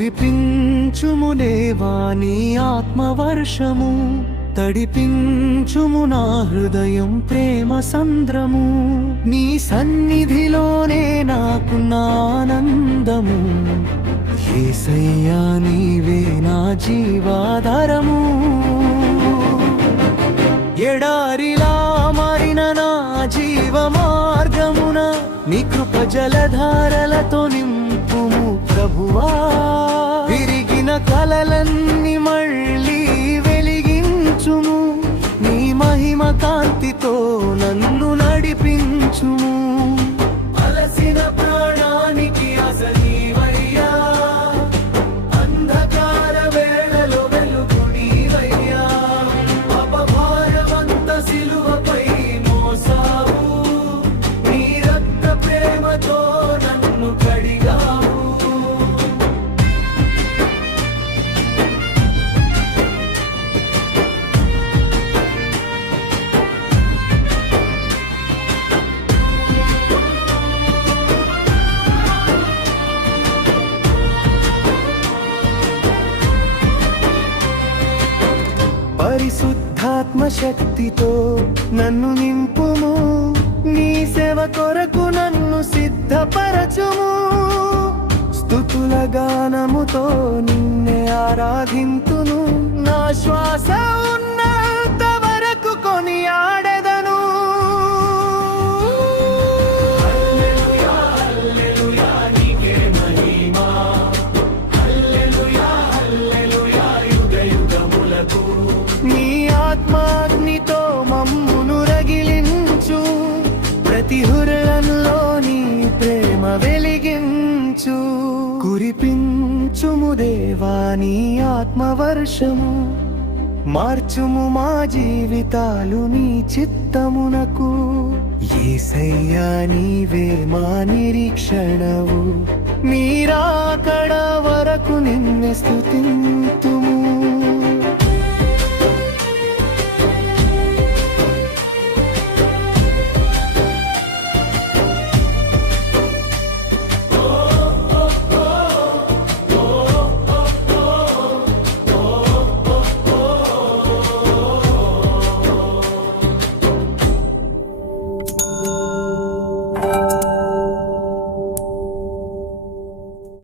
కురిపించుము దేవా నీ ఆత్మవర్షము, తడిపించుము నా హృదయం ప్రేమ సంద్రము. నీ సన్నిధిలోనే నాకున్న ఆనందము, యేసయ్యా నీవే నా జీవాధారము. ఎడారిలా మారిన నా జీవ మార్గమున నీ కృప జలధారలతో నింపుము ప్రభువా. విరిగిన కలలన్నీ మళ్ళీ వెలిగించుము, నీ మహిమ కాంతితో నన్ను నడిపించుము. అలసిన ప్రాణానికి అసలీవయ్యా, అంధకార వేళలో వెలుగు నీవయ్యా. అపభారమంత సిలువపై మోసావు, నీ రక్త ప్రేమతో నన్ను కడిగావు. పరిశుద్ధాత్మ శక్తితో నన్ను నింపుము, నీ సేవ కొరకు నన్ను సిద్ధపరచుము. స్తుతుల గానముతో నిన్నే ఆరాధింతును, నా శ్వాస ఉన్నంత వరకు కొనియాడెదను. హల్లెలూయా హల్లెలూయా నీకే మహిమా, హల్లెలూయా హల్లెలూయా యుగ యుగములకు. నీ ఆత్మాగ్నితో మమ్మును రగిలించు, ప్రతి హృదయంలో నీ ప్రేమ వెలిగించు. కురిపించుము దేవా నీ ఆత్మవర్షము, మార్చుము మా జీవితాలు నీ చిత్తమునకు. యేసయ్యా నీవే మా నిరీక్షణవు, నీ రాకడ వరకు నిన్నే స్తుతింతు.